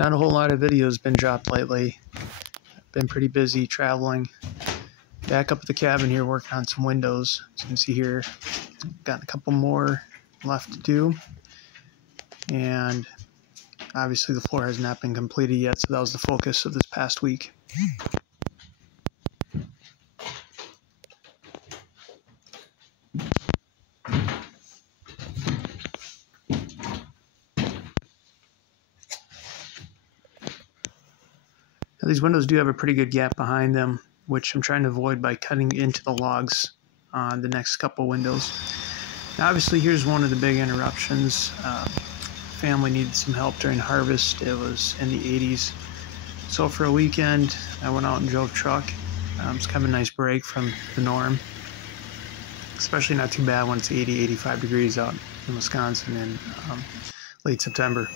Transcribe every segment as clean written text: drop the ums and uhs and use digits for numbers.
Not a whole lot of videos been dropped lately. Been pretty busy traveling. Back up at the cabin here working on some windows. As you can see here, got a couple more left to do. And obviously the floor has not been completed yet, so that was the focus of this past week. Now, these windows do have a pretty good gap behind them, which I'm trying to avoid by cutting into the logs on the next couple windows. Now, obviously, here's one of the big interruptions. Family needed some help during harvest. It was in the 80s. So for a weekend, I went out and drove truck. It's kind of a nice break from the norm. Especially not too bad when it's 80, 85 degrees out in Wisconsin in late September.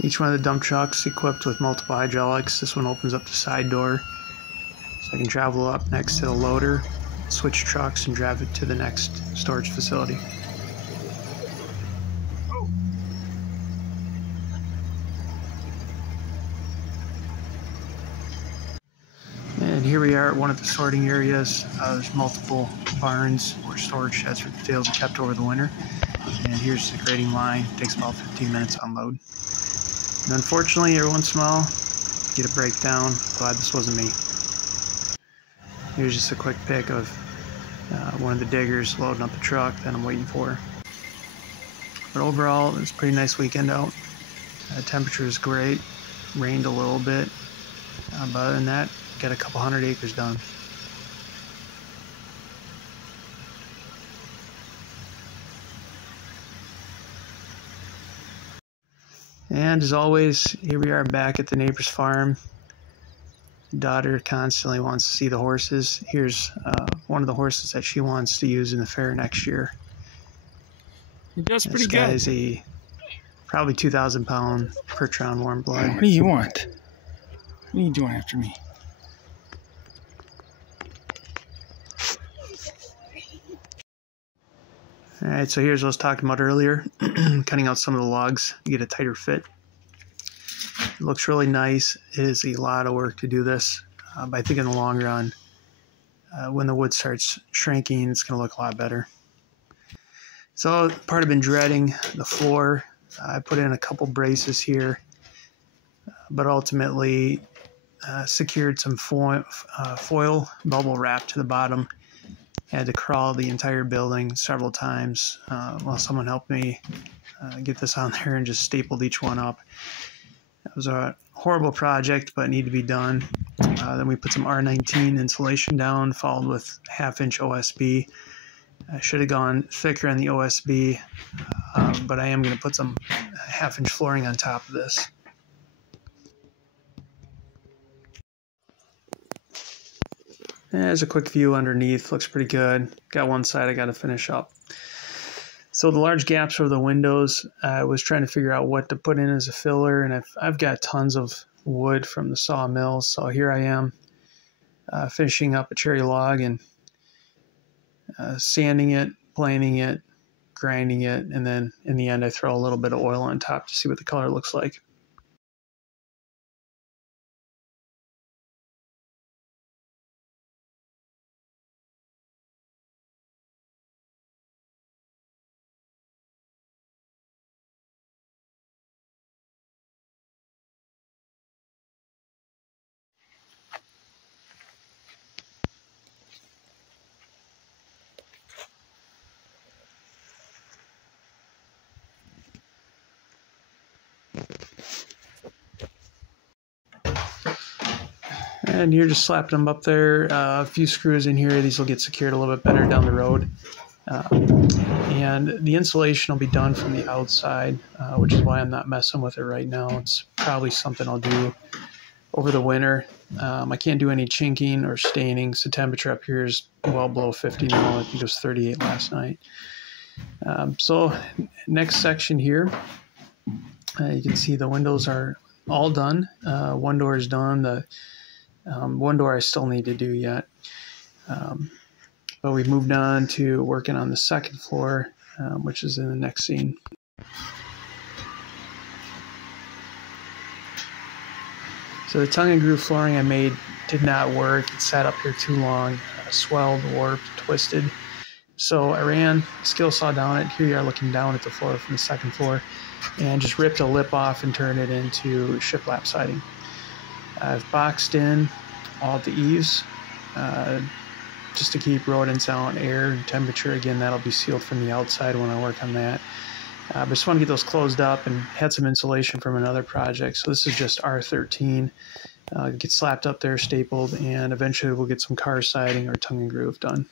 Each one of the dump trucks equipped with multiple hydraulics. This one opens up the side door, so I can travel up next to the loader, switch trucks, and drive it to the next storage facility. And here we are at one of the sorting areas. There's multiple barns or storage sheds for potatoes are kept over the winter. And here's the grading line. It takes about 15 minutes to unload. And unfortunately, every once in a while, get a breakdown. Glad this wasn't me. Here's just a quick pic of one of the diggers loading up the truck that I'm waiting for. But overall, it was a pretty nice weekend out. Temperature is great. Rained a little bit. But other than that, got a couple 100 acres done. And as always, here we are back at the neighbor's farm. Daughter constantly wants to see the horses. Here's one of the horses that she wants to use in the fair next year. That's pretty good. This guy's a probably 2,000 pound Percheron warm blood. What do you want? What are you doing after me? Alright, so here's what I was talking about earlier. Cutting out some of the logs to get a tighter fit. It looks really nice. It is a lot of work to do this. But I think in the long run, when the wood starts shrinking, it's going to look a lot better. So part I've been dreading, the floor. I put in a couple braces here, but ultimately secured some foil bubble wrap to the bottom. Had to crawl the entire building several times while someone helped me get this on there and just stapled each one up. It was a horrible project, but it needed to be done. Then we put some R19 insulation down, followed with 1/2-inch OSB. I should have gone thicker on the OSB, but I am going to put some 1/2-inch flooring on top of this. There's a quick view underneath. Looks pretty good. Got one side I got to finish up. So the large gaps over the windows, I was trying to figure out what to put in as a filler, and I've got tons of wood from the sawmill. So here I am finishing up a cherry log and sanding it, planing it, grinding it, and then in the end I throw a little bit of oil on top to see what the color looks like. And you're just slapping them up there. A few screws in here. These will get secured a little bit better down the road. And the insulation will be done from the outside, which is why I'm not messing with it right now. It's probably something I'll do over the winter. I can't do any chinking or staining. So temperature up here is well below 50 now. I think it was 38 last night. So next section here, you can see the windows are all done. One door is done. The one door I still need to do yet. But But we've moved on to working on the second floor, which is in the next scene. So the tongue and groove flooring I made did not work. It sat up here too long, swelled, warped, twisted. So I ran a skill saw down it. Here you are looking down at the floor from the second floor, and just ripped a lip off and turned it into shiplap siding. I've boxed in all the eaves just to keep rodents out, air and temperature. Again, that'll be sealed from the outside when I work on that. But just want to get those closed up, and had some insulation from another project. So this is just R13. Get slapped up there, stapled, and eventually we'll get some car siding or tongue and groove done.